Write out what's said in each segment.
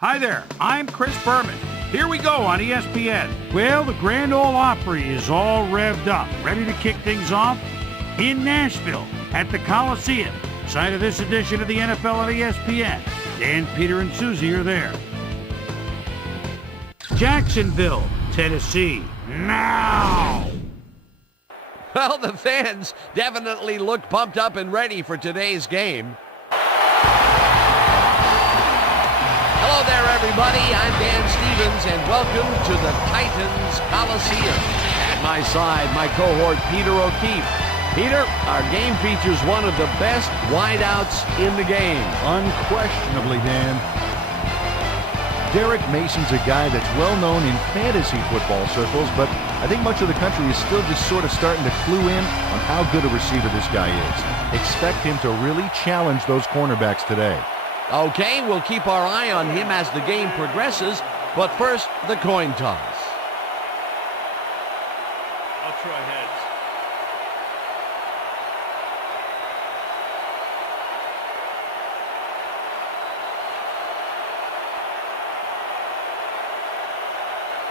Hi there, I'm Chris Berman. Here we go on ESPN. Well, the Grand Ole Opry is all revved up, ready to kick things off in Nashville at the Coliseum. Site of this edition of the NFL on ESPN. Dan, Peter, and Susie are there. Jacksonville, Tennessee, now! Well, the fans definitely look pumped up and ready for today's game. Hello there, everybody. I'm Dan Stevens, and welcome to the Titans Coliseum. At my side, my cohort, Peter O'Keefe. Peter, our game features one of the best wideouts in the game. Unquestionably, Dan. Derek Mason's a guy that's well known in fantasy football circles, but I think much of the country is still just sort of starting to clue in on how good a receiver this guy is. Expect him to really challenge those cornerbacks today. Okay, we'll keep our eye on him as the game progresses, but first, the coin toss. I'll try heads.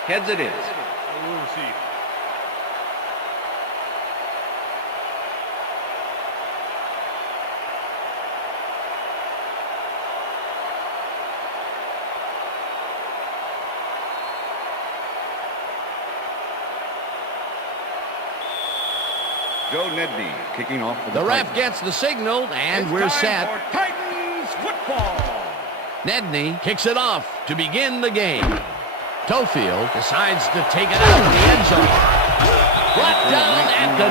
Heads it is. I will receive. Joe Nedney kicking off for The ref gets the signal, and we're set. Titans football. Nedney kicks it off to begin the game. Tofield decides to take it out of the end zone. Brought down at the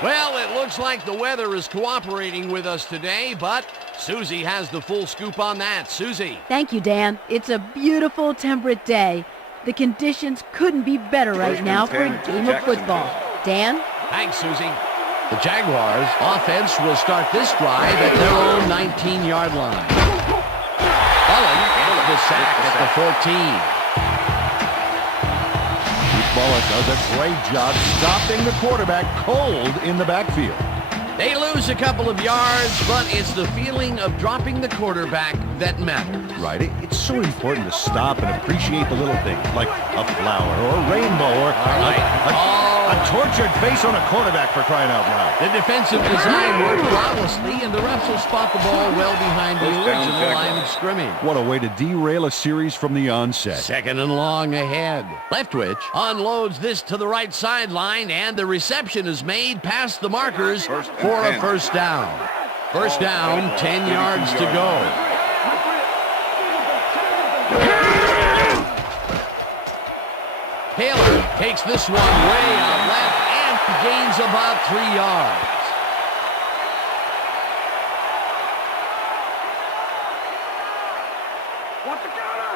19. Well, it looks like the weather is cooperating with us today, but Susie has the full scoop on that. Susie. Thank you, Dan. It's a beautiful, temperate day. The conditions couldn't be better right now for a game of football. Dan? Thanks, Susie. The Jaguars offense will start this drive at their own 19-yard line. Mullen gets the sack at the 14. Bullock does a great job stopping the quarterback cold in the backfield. They lose a couple of yards, but it's the feeling of dropping the quarterback that matters. Right, it's so important to stop and appreciate the little things, like a flower or a rainbow or a tortured face on a quarterback, for crying out loud. The defensive design worked flawlessly, and the refs will spot the ball well behind the original line of scrimmage. What a way to derail a series from the onset. Second and long ahead. Leftwich unloads this to the right sideline, and the reception is made past the markers for a first down. First down, 10 yards to go. Taylor takes this one way out left and gains about 3 yards.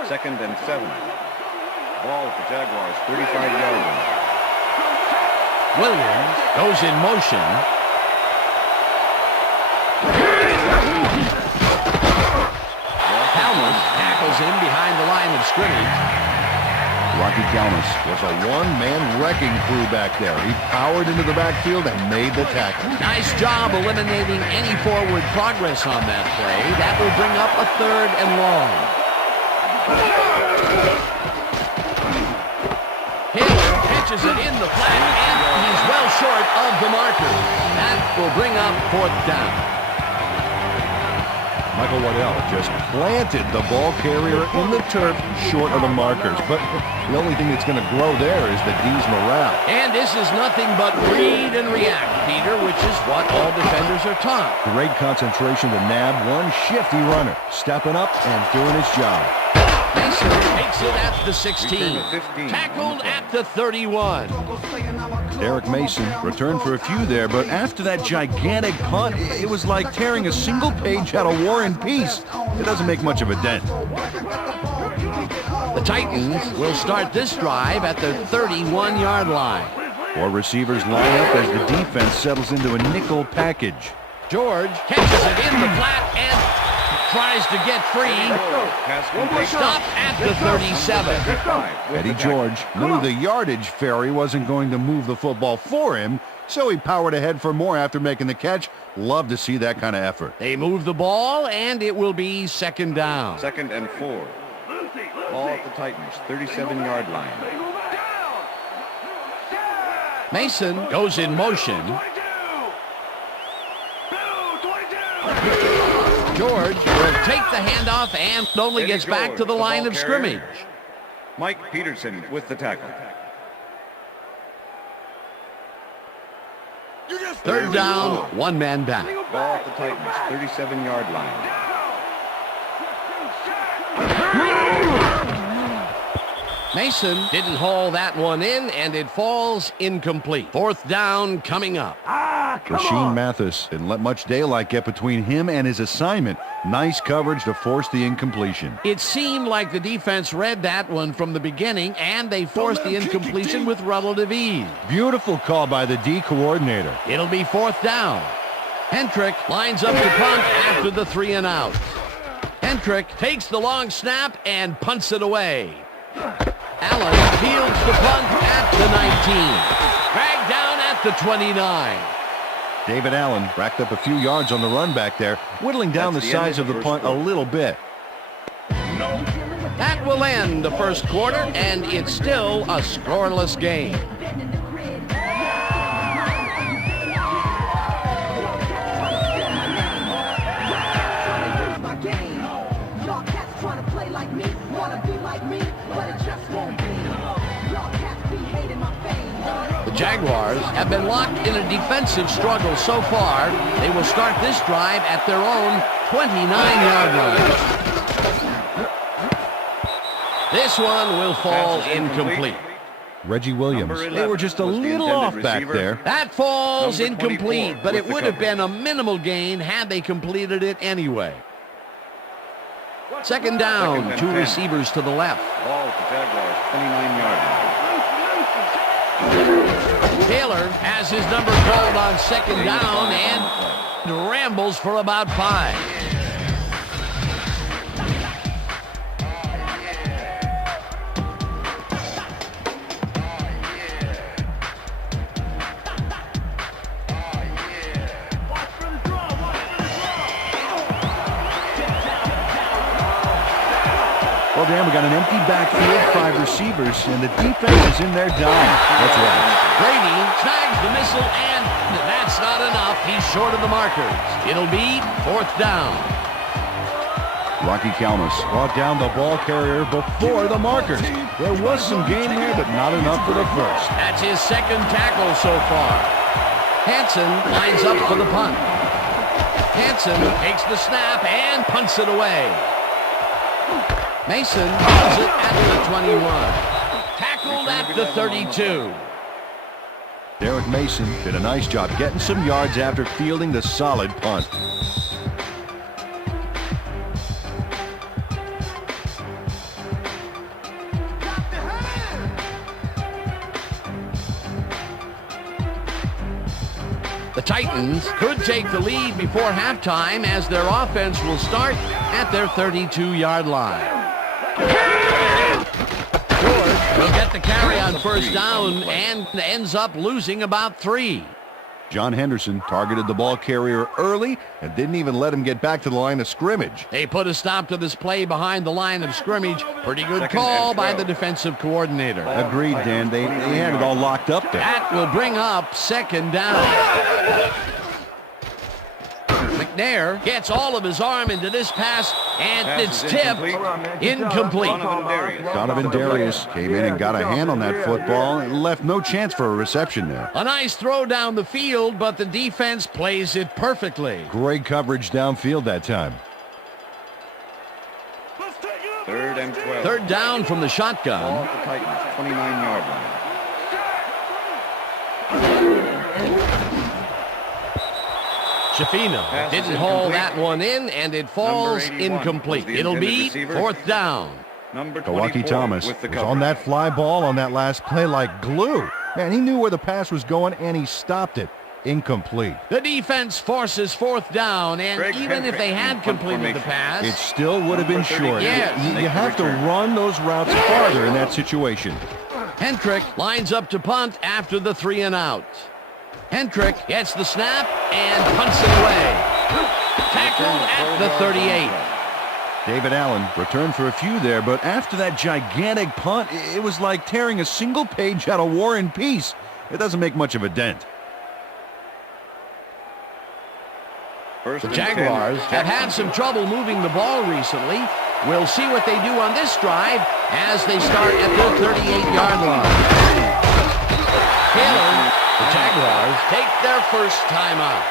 Second and 7. Ball for Jaguars, 35-yard line. Williams goes in motion. Calmus tackles him behind the line of scrimmage. Rocky Calmus was a one-man wrecking crew back there. He powered into the backfield and made the tackle. Nice job eliminating any forward progress on that play. That will bring up a third and long. Taylor catches it in the flat, and he's well short of the marker. That will bring up fourth down. Michael Waddell just planted the ball carrier in the turf short of the markers. But the only thing that's going to grow there is the D's morale. And this is nothing but read and react, Peter, which is what all defenders are taught. Great concentration to nab one shifty runner, stepping up and doing his job. Mason takes it at the 16. Tackled at the 31. Derek Mason returned for a few there, but after that gigantic punt, it was like tearing a single page out of War and Peace. It doesn't make much of a dent. The Titans will start this drive at the 31-yard line. Four receivers line up as the defense settles into a nickel package. George catches it in the flat and tries to get free. Pass complete. Stop at the 37. Eddie George knew the yardage fairy wasn't going to move the football for him, so he powered ahead for more after making the catch. Love to see that kind of effort. They move the ball, and it will be second down. 2nd and 4. Ball at the Titans, 37-yard line. Mason goes in motion. George will take the handoff and only gets back to the line of scrimmage. Mike Peterson with the tackle. Third down, one man back. Ball at the Titans, 37-yard line. Mason didn't haul that one in, and it falls incomplete. Fourth down coming up. Rashean Mathis didn't let much daylight get between him and his assignment. Nice coverage to force the incompletion. It seemed like the defense read that one from the beginning, and they forced the incompletion with relative ease. Beautiful call by the D coordinator. It'll be fourth down. Hendrick lines up to punt after the 3 and out. Hendrick takes the long snap and punts it away. Allen fields the punt at the 19. Dragged down at the 29. David Allen racked up a few yards on the run back there, whittling down the size of the punt a little bit. That will end the first quarter, and it's still a scoreless game. The Jaguars have been locked in a defensive struggle so far. They will start this drive at their own 29-yard line. This one will fall incomplete. Reggie Williams, they were just a little off back there. That falls incomplete, but it would have been a minimal gain had they completed it anyway. Second down, 2 receivers to the left. Ball at the Jaguars, 29-yard line. Taylor has his number called on second down and rambles for about 5. Well, Dan, we got an empty backfield, 5 receivers, and the defense is in their dime. That's right. Brady snags the missile, and that's not enough. He's short of the markers. It'll be fourth down. Rocky Kalmus brought down the ball carrier before the markers. There was some gain there, but not enough for the first. That's his second tackle so far. Hansen lines up for the punt. Hansen takes the snap and punts it away. Mason does it at the 21. Tackled at the 32. Derek Mason did a nice job getting some yards after fielding the solid punt. The Titans could take the lead before halftime as their offense will start at their 32-yard line. George will get the carry on first down and ends up losing about 3. John Henderson targeted the ball carrier early and didn't even let him get back to the line of scrimmage. They put a stop to this play behind the line of scrimmage. Pretty good call by the defensive coordinator. Agreed, Dan. They had it all locked up there. That will bring up second down. McNair gets all of his arm into this pass, and it's tipped incomplete. Donovan Darius came in and got a hand on that football and left no chance for a reception there. A nice throw down the field, but the defense plays it perfectly. Great coverage downfield that time. 3rd and 12. Third down from the shotgun. Ball at the Titans, 29-yard line. Shafino didn't haul that one in, and it falls incomplete. It'll be fourth down. Kawaki Thomas was on that fly ball on that last play like glue. Man, he knew where the pass was going, and he stopped it. Incomplete. The defense forces fourth down, and Greg even if Hendrick they in had punt completed the formation. pass, It still would have been short. Yes. You have to run those routes farther in that situation. Hendrick lines up to punt after the 3 and out. Hendrick gets the snap and punts it away. Tackled at the 38. David Allen returned for a few there, but after that gigantic punt, it was like tearing a single page out of War and Peace. It doesn't make much of a dent. First The and Jaguars 10, have had some trouble moving the ball recently. We'll see what they do on this drive as they start at their 38-yard line. Taylor, the Jaguars take their first timeout.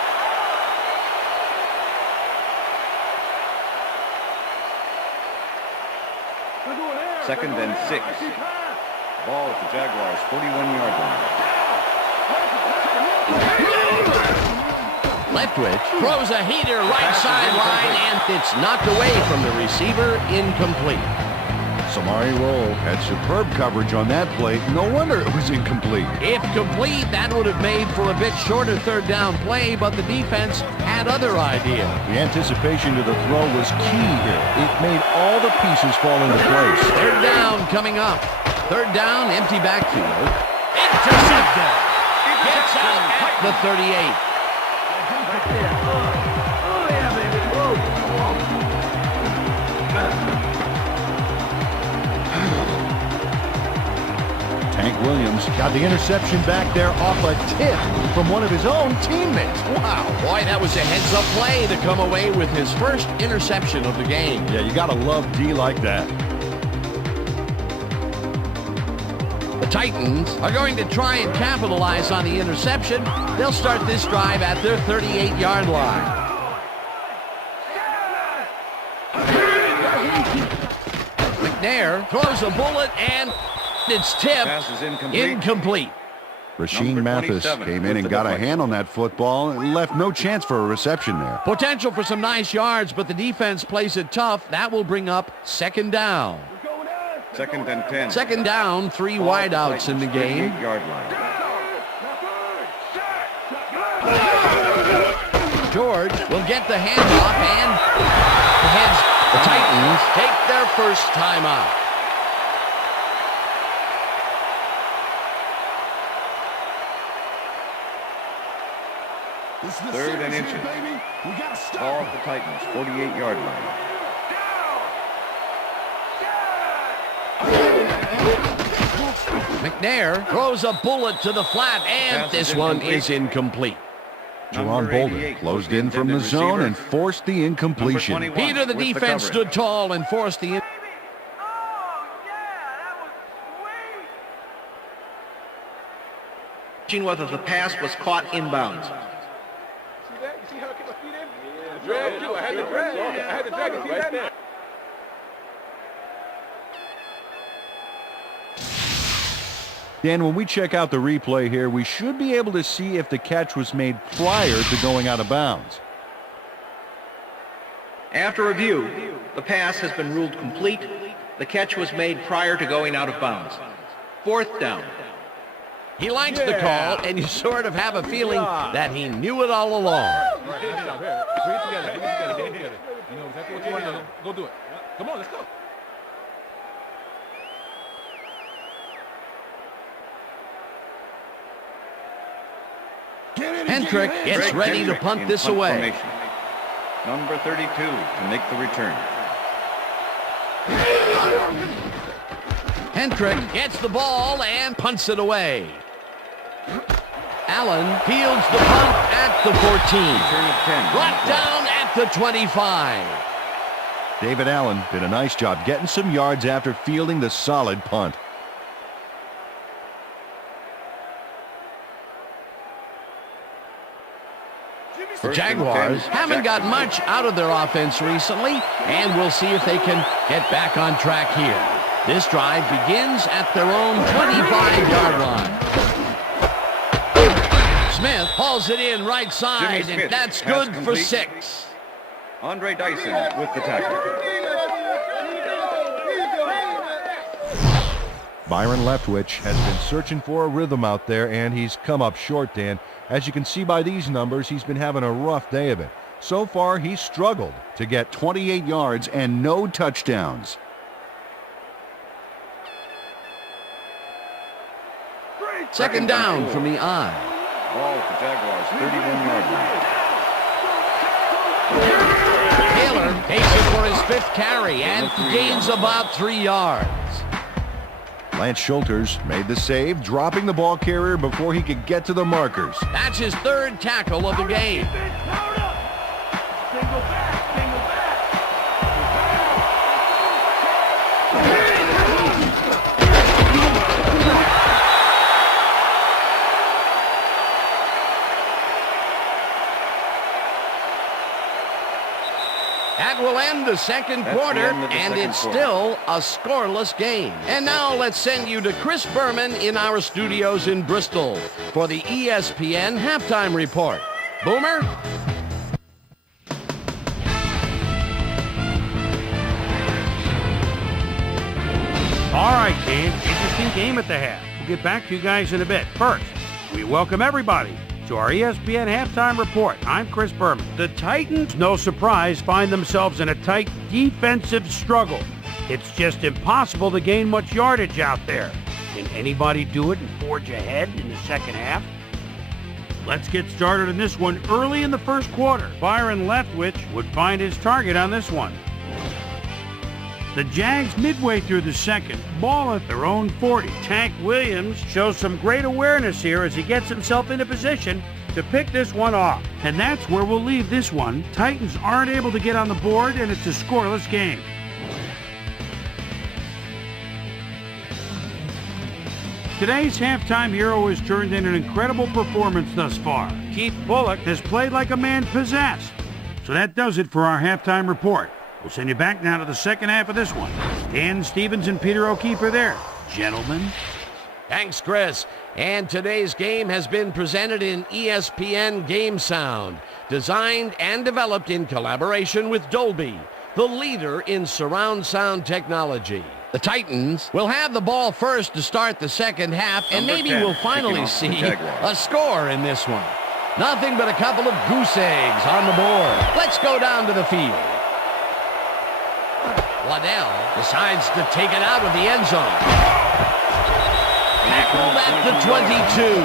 Second and 6. Ball at the Jaguars 41-yard line. Leftwich throws a heater right sideline, and it's knocked away from the receiver, incomplete. Samari Roll had superb coverage on that play. No wonder it was incomplete. If complete, that would have made for a bit shorter third down play, but the defense had other ideas. The anticipation to the throw was key here. It made all the pieces fall into place. Third down coming up. Third down, empty backfield. Intercepted. Gets out at the 38. Tank Williams got the interception back there off a tip from one of his own teammates. Wow, boy, that was a heads-up play to come away with his first interception of the game. Yeah, you gotta love D like that. The Titans are going to try and capitalize on the interception. They'll start this drive at their 38-yard line. McNair throws a bullet, and it's tipped. Pass is incomplete. Incomplete. Rasheen Number Mathis 27 came with in and the got a deflection. hand on that football and left no chance for a reception there. Potential for some nice yards, but the defense plays it tough. That will bring up second down. Second and 10. Second down, 3 Ball at the wideouts in the Titans' game. 38-yard line. George will get the handoff, and the Titans take their first timeout. Third and inches. Ball at the Titans' 48-yard line. McNair throws a bullet to the flat, and Pass this is one incomplete. is incomplete. Jerron Number Bolden 88 closed was the in from the intended zone receiver. and forced the incompletion. Number 21 Peter, the with defense coverage. stood tall and forced the Whether the pass was caught inbounds. Dan, when we check out the replay here, we should be able to see if the catch was made prior to going out of bounds. After review, the pass has been ruled complete. The catch was made prior to going out of bounds. Fourth down. He likes the call, and you sort of have a feeling that he knew it all along. Go do it. Come on, let's go. Hendrick gets Greg ready to Hendrick punt in this punt away. formation. Number 32 to make the return. Hendrick gets the ball and punts it away. Allen fields the punt at the 14. Return of 10. Brought down at the 25. David Allen did a nice job getting some yards after fielding the solid punt. The Jaguars haven't got much out of their offense recently, and we'll see if they can get back on track here. This drive begins at their own 25-yard line. Smith hauls it in right side, Jimmy Smith, and that's pass good for complete. 6. Andre Dyson with the tackle. Byron Leftwich has been searching for a rhythm out there, and he's come up short, Dan. As you can see by these numbers, he's been having a rough day of it. So far, he's struggled to get 28 yards and no touchdowns. Second down from the I. Ball at the Jaguars, 31-yard line. Taylor takes it for his 5th carry and gains about 3 yards. Lance Schulters made the save, dropping the ball carrier before he could get to the markers. That's his 3rd tackle of the game. That will end the second quarter, and it's still a scoreless game. And now let's send you to Chris Berman in our studios in Bristol for the ESPN Halftime Report. Boomer? All right, team. Interesting game at the half. We'll get back to you guys in a bit. First, we welcome everybody to our ESPN Halftime Report. I'm Chris Berman. The Titans, no surprise, find themselves in a tight defensive struggle. It's just impossible to gain much yardage out there. Can anybody do it and forge ahead in the second half? Let's get started on this one early in the first quarter. Byron Leftwich would find his target on this one. The Jags midway through the second, ball at their own 40. Tank Williams shows some great awareness here as he gets himself into position to pick this one off. And that's where we'll leave this one. Titans aren't able to get on the board, and it's a scoreless game. Today's halftime hero has turned in an incredible performance thus far. Keith Bullock has played like a man possessed. So that does it for our halftime report. We'll send you back now to the second half of this one. Dan Stevens and Peter O'Keefe are there. Gentlemen. Thanks, Chris. And today's game has been presented in ESPN Game Sound, designed and developed in collaboration with Dolby, the leader in surround sound technology. The Titans will have the ball first to start the second half, and maybe we'll finally see a score in this one. Nothing but a couple of goose eggs on the board. Let's go down to the field. Waddell decides to take it out of the end zone. Tackled at the 22.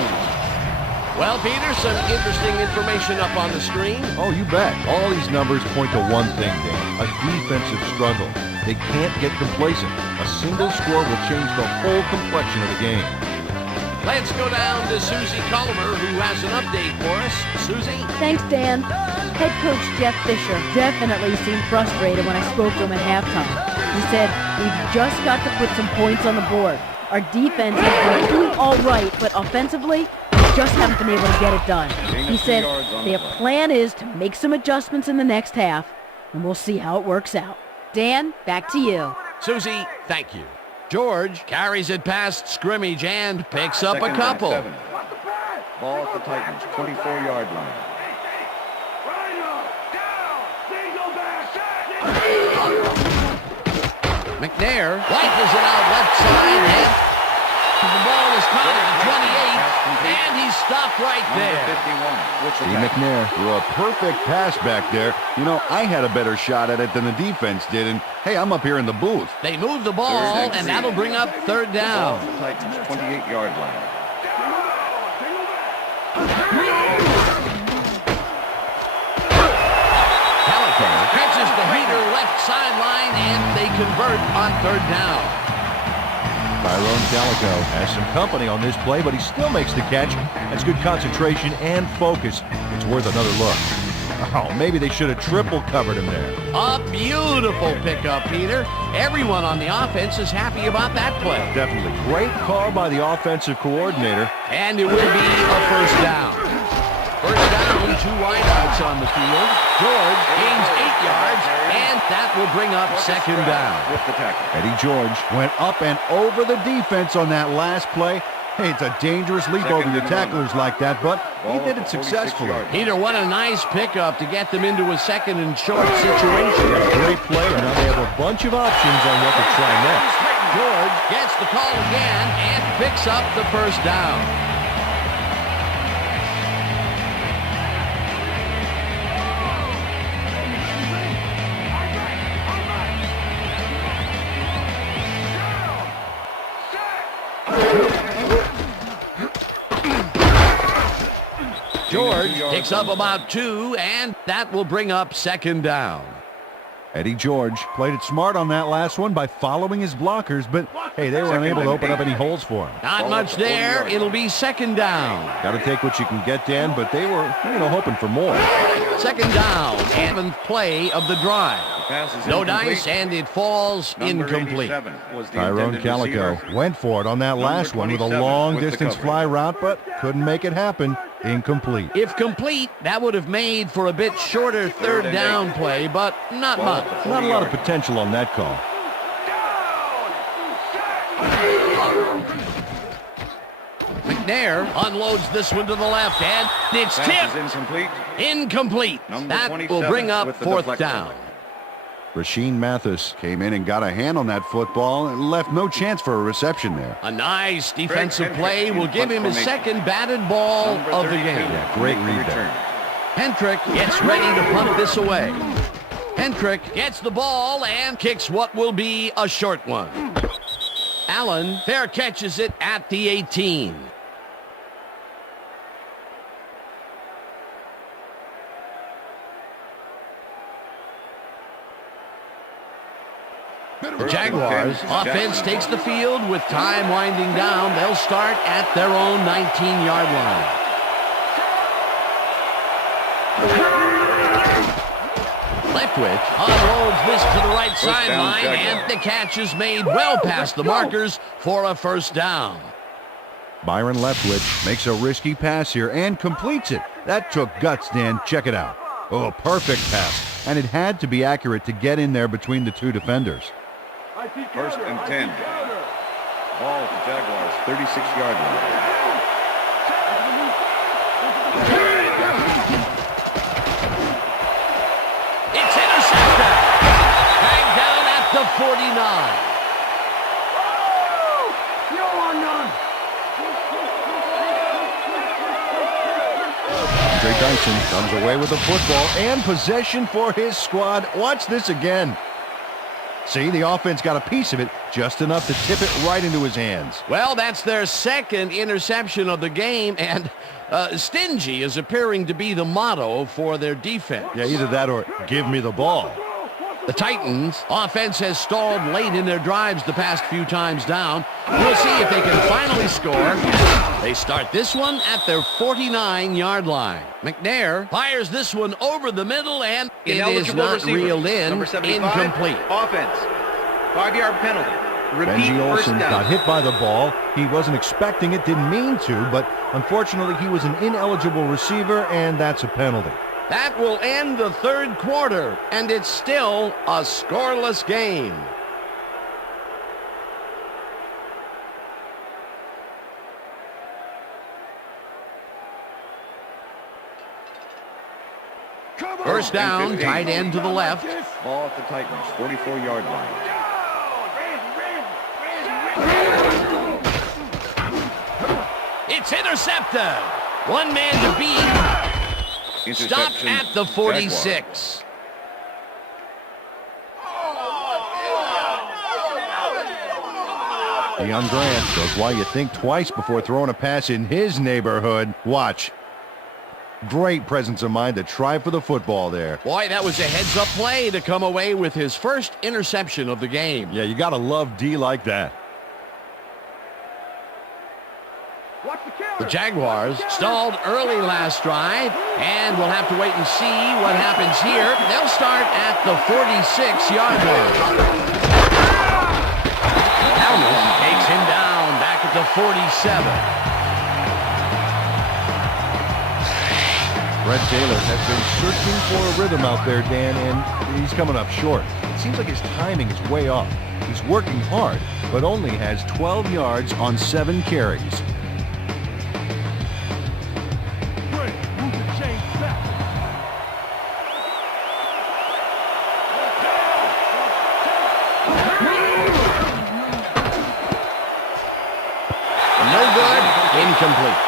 Well, Peter, some interesting information up on the screen. Oh, you bet. All these numbers point to one thing, Dan. A defensive struggle. They can't get complacent. A single score will change the whole complexion of the game. Let's go down to Susie Colomer, who has an update for us. Susie? Thanks, Dan. Head coach Jeff Fisher definitely seemed frustrated when I spoke to him at halftime. He said, "We've just got to put some points on the board. Our defense has been doing all right, but offensively, we just haven't been able to get it done." He said, "Their plan is to make some adjustments in the next half, and we'll see how it works out." Dan, back to you. Susie, thank you. George carries it past scrimmage and picks up a Second and couple. 7. Ball at the Titans, 24-yard line. McNair rifles it out left side, and the ball is caught at the 28, and he's stopped right there. Steve McNair threw a perfect pass back there. You know, I had a better shot at it than the defense did, and hey, I'm up here in the booth. They move the ball, and that'll bring up third down. Ball at the Titans, 28-yard line. Calico catches the heater left sideline, and they convert on third down. Tyrone Calico has some company on this play, but he still makes the catch. That's good concentration and focus. It's worth another look. Oh, maybe they should have triple covered him there. A beautiful pickup, Peter. Everyone on the offense is happy about that play. Definitely. Great call by the offensive coordinator. And it will be a first down. First down, 2 wideouts on the field. George gains 8 yards, and that will bring up second down. With the tackle. Eddie George went up and over the defense on that last play. Hey, it's a dangerous leap over your tacklers like that, but he did it successfully. Peter, what a nice pickup to get them into a second and short situation. Great play. Now they have a bunch of options on what to try next. George gets the call again and picks up the first down. George picks up about 2, and that will bring up second down. Eddie George played it smart on that last one by following his blockers, but hey, they were unable to open up any holes for him. Not much there. It'll be second down. Got to take what you can get, Dan, but they were, hoping for more. Second down, 7th play of the drive. No dice, and it falls incomplete. Tyrone Calico went for it on that last one with a long-distance fly route, but couldn't make it happen. Incomplete. If complete, that would have made for a bit shorter third down play, but not much. Not a lot of potential on that call. McNair unloads this one to the left, and it's tipped. Incomplete. That will bring up 4th down. Rashean Mathis came in and got a hand on that football and left no chance for a reception there. A nice defensive play will give him his second batted ball of the game. Yeah, great read there. Hendrick gets ready to punt this away. Hendrick gets the ball and kicks what will be a short one. Allen fair catches it at the 18. The Jaguars offense takes the field with time winding down. They'll start at their own 19-yard line. Leftwich unloads this to the right sideline, and the catch is made well past the markers for a first down. Byron Leftwich makes a risky pass here and completes it. That took guts, Dan. Check it out. Oh, perfect pass. And it had to be accurate to get in there between the two defenders. 1st and 10. Ball at the Jaguars, 36-yard line. It's intercepted. Dragged down at the 49. Andre Dyson comes away with the football and possession for his squad. Watch this again. See, the offense got a piece of it, just enough to tip it right into his hands. Well, that's their second interception of the game, and stingy is appearing to be the motto for their defense. Yeah, either that or give me the ball. The Titans' offense has stalled late in their drives the past few times down. We'll see if they can finally score. They start this one at their 49-yard line. McNair fires this one over the middle, and it is not reeled in. Incomplete. Offense. 5-yard penalty. Repeat Benji first Olsen down. got hit by the ball. He wasn't expecting it, didn't mean to, but unfortunately he was an ineligible receiver, and that's a penalty. That will end the third quarter, and it's still a scoreless game. First down, tight end to the left. Ball at the Titans, 44-yard line. It's intercepted. One man to beat. Stopped at the 46. Deion Grant shows why you think twice before throwing a pass in his neighborhood. Watch. Great presence of mind to try for the football there. Boy, that was a heads-up play to come away with his first interception of the game. Yeah, you got to love D like that. The Jaguars stalled early last drive, and we'll have to wait and see what happens here. They'll start at the 46-yard line. Allen takes him down back at the 47. Brett Taylor has been searching for a rhythm out there, Dan, and he's coming up short. It seems like his timing is way off. He's working hard, but only has 12 yards on 7 carries. No good. Incomplete.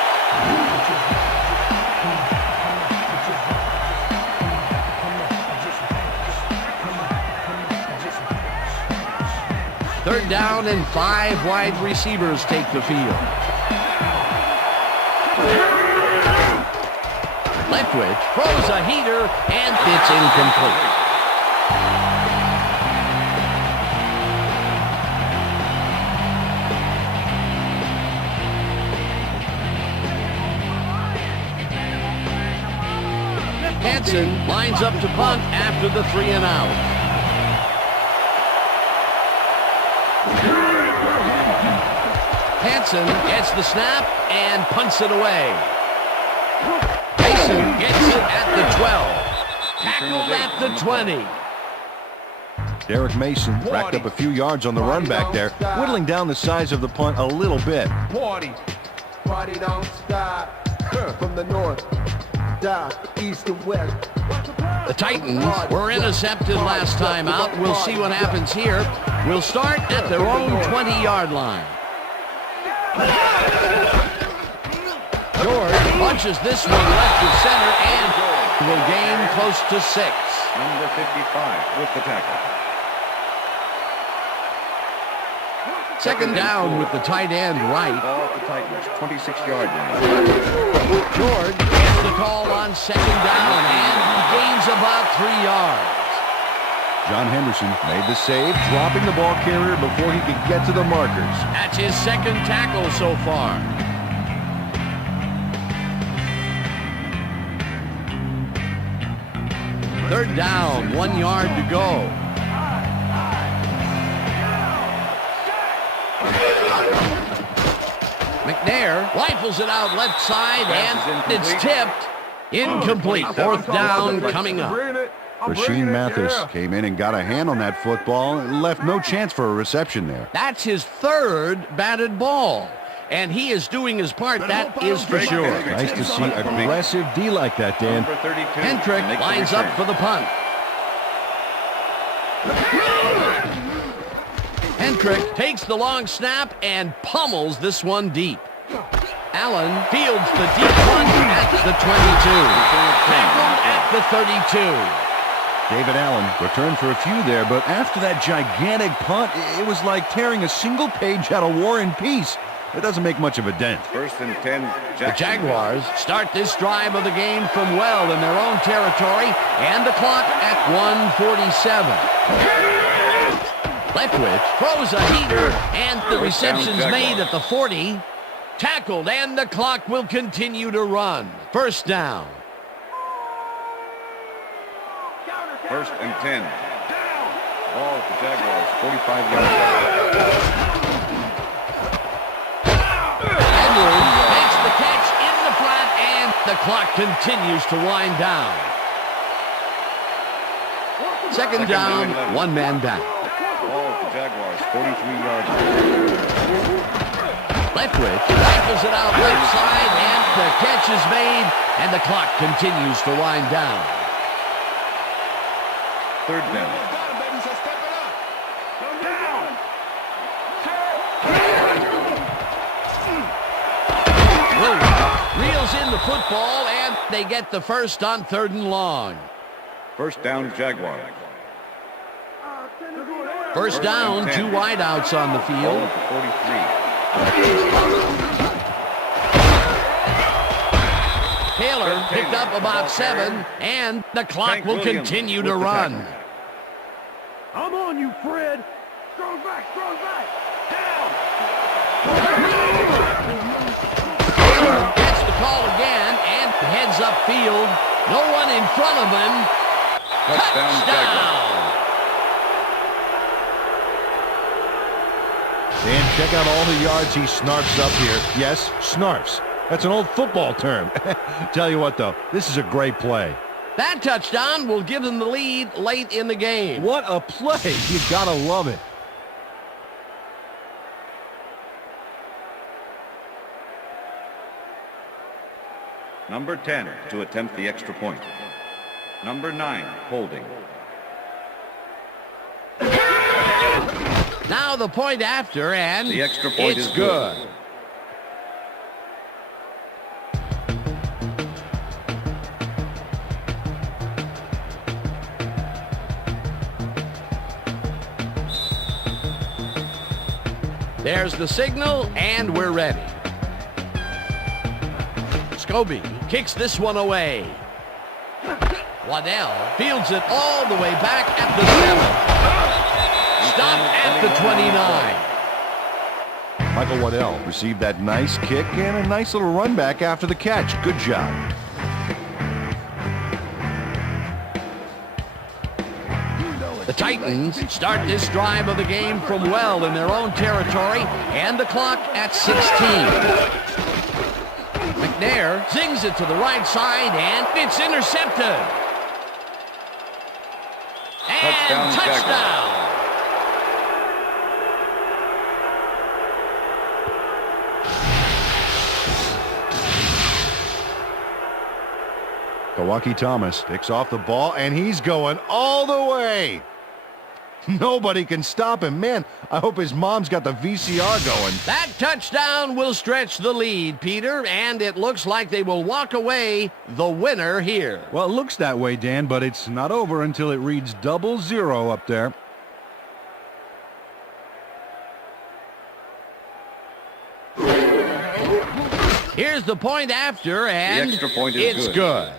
Third down and 5 wide receivers take the field. Leftwich throws a heater, and it's incomplete. Hansen lines up to punt after the 3 and out. Hansen gets the snap and punts it away. Mason gets it at the 12. Tackled at the 20. Derek Mason racked up a few yards on the run back there, whittling down the size of the punt a little bit. Party don't stop. From the north, south, east, and west. The Titans were intercepted last time out. We'll see what happens here. We'll start at their own 20-yard line. George punches this one left of center and will gain close to 6. Number 55 with the tackle. Second down with the tight end right. Ball at the Titans, 26-yard line. George gets the call on second down and gains about 3 yards. John Henderson made the save, dropping the ball carrier before he could get to the markers. That's his second tackle so far. Third down, 1 yard to go. McNair rifles it out left side, and it's tipped. Incomplete. Fourth down coming up. Rasheem Mathis came in and got a hand on that football and left no chance for a reception there. That's his third batted ball, and he is doing his part, that is for sure. Nice to see aggressive D like that, Dan. Number 32 Hendrick lines up for the punt. Hendrick takes the long snap and pummels this one deep. Allen fields the deep punt at the 22. Tackled at the 32. David Allen returned for a few there, but after that gigantic punt, it was like tearing a single page out of War and Peace. It doesn't make much of a dent. First and 10, The Jaguars start this drive of the game from well in their own territory, and the clock at 1:47. Leftwich throws a heater, and the reception's made at the 40. Tackled, and the clock will continue to run. First down. First and 10. Ball at the Jaguars, 45 yards. Edwards makes the catch in the flat, and the clock continues to wind down. Second down, 1 man down. Ball at the Jaguars, 43 yards. Leftwich rifles it out left side, and the catch is made, and the clock continues to wind down. Third down. Williams reels in the football, and they get the first on 3rd and long. First down, Jaguars. First down, 2 wideouts on the Ball field. at the 43. Taylor picked up about 7, and the clock will continue to run. I'm on you, Fred. Strong back. Down. Taylor gets the call again and heads upfield. No one in front of him. Touchdown. Dan, check out all the yards he snarfs up here. Yes, snarfs. That's an old football term. Tell you what, though, this is a great play. That touchdown will give them the lead late in the game. What a play. You gotta love it. Number 10 to attempt the extra point. Number 9, holding. Now the point after, and The extra point it's is good. There's the signal, and we're ready. Scobie kicks this one away. Waddell fields it all the way back at the 7. Stop at the 29. Michael Waddell received that nice kick and a nice little run back after the catch. Good job. The Titans start this drive of the game from well in their own territory, and the clock at 16. McNair zings it to the right side, and it's intercepted. And touchdown. Kawaki Thomas picks off the ball, and he's going all the way. Nobody can stop him. Man, I hope his mom's got the VCR going. That touchdown will stretch the lead, Peter, and it looks like they will walk away the winner here. Well, it looks that way, Dan, but it's not over until it reads 00 up there. Here's the point after, and the extra point is it's good.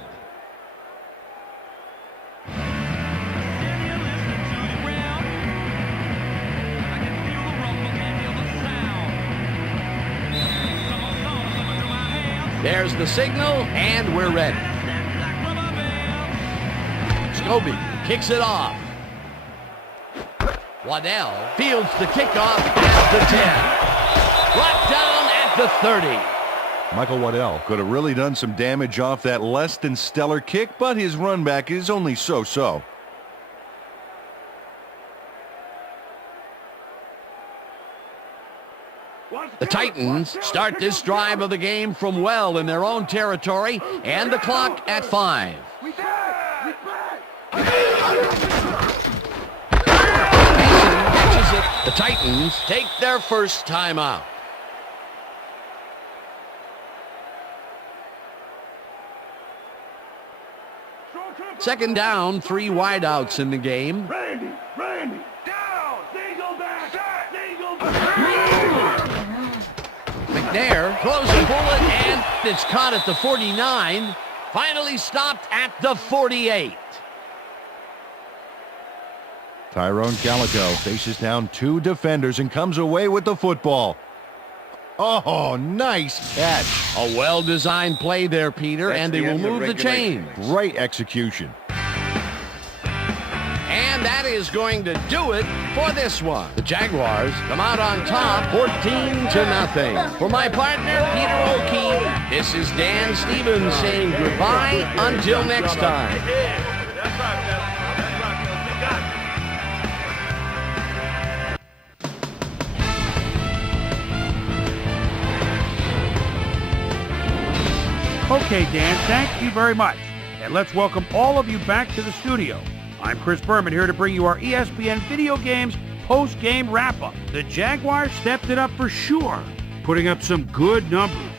There's the signal, and we're ready. Scobie kicks it off. Waddell fields the kickoff at the 10. Brought down at the 30. Michael Waddell could have really done some damage off that less than stellar kick, but his run back is only so-so. The Titans start this drive of the game from well in their own territory, and the clock at 5. Mason catches it. The Titans take their first timeout. Second down, 3 wideouts in the game. Randy, down! Single back! McNair throws a bullet, and it's caught at the 49. Finally stopped at the 48. Tyrone Calico faces down 2 defenders and comes away with the football. Oh, nice catch. A well-designed play there, Peter, That's and they the will end of move the chain. regulation. Great execution. And that is going to do it for this one. The Jaguars come out on top 14-0. For my partner, Peter O'Keefe, this is Dan Stevens saying goodbye until next time. Okay, Dan, thank you very much. And let's welcome all of you back to the studio. I'm Chris Berman here to bring you our ESPN Video Games post-game wrap-up. The Jaguars stepped it up for sure, putting up some good numbers.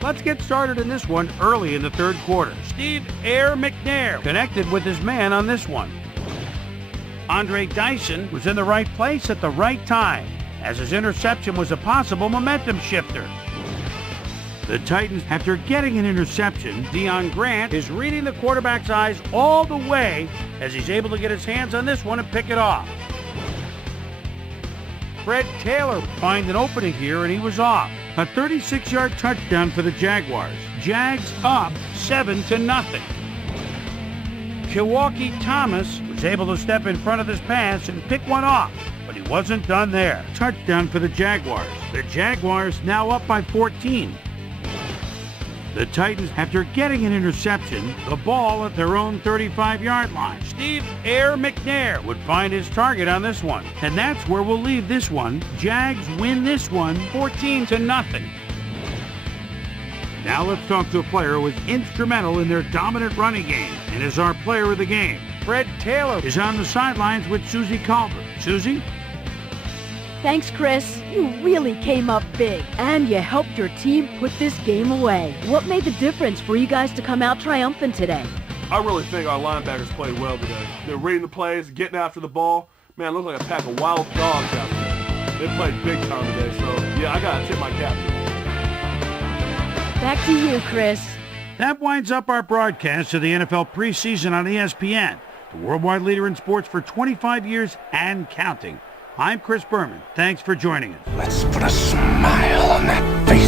Let's get started in this one early in the third quarter. Steve Air McNair connected with his man on this one. Andre Dyson was in the right place at the right time, as his interception was a possible momentum shifter. The Titans, after getting an interception, Deion Grant is reading the quarterback's eyes all the way as he's able to get his hands on this one and pick it off. Fred Taylor finds an opening here, and he was off. A 36-yard touchdown for the Jaguars. Jags up 7-0. Kawaki Thomas was able to step in front of this pass and pick one off, but he wasn't done there. Touchdown for the Jaguars. The Jaguars now up by 14. The Titans, after getting an interception, the ball at their own 35-yard line. Steve Air McNair would find his target on this one. And that's where we'll leave this one. Jags win this one 14-0. Now let's talk to a player who was instrumental in their dominant running game and is our player of the game. Fred Taylor is on the sidelines with Susie Culver. Susie? Thanks, Chris. You really came up big, and you helped your team put this game away. What made the difference for you guys to come out triumphant today? I really think our linebackers played well today. They're reading the plays, getting after the ball. Man, it looked like a pack of wild dogs out there. They played big time today, so yeah, I got to tip my cap to them. Back to you, Chris. That winds up our broadcast of the NFL preseason on ESPN, the worldwide leader in sports for 25 years and counting. I'm Chris Berman. Thanks for joining us. Let's put a smile on that face.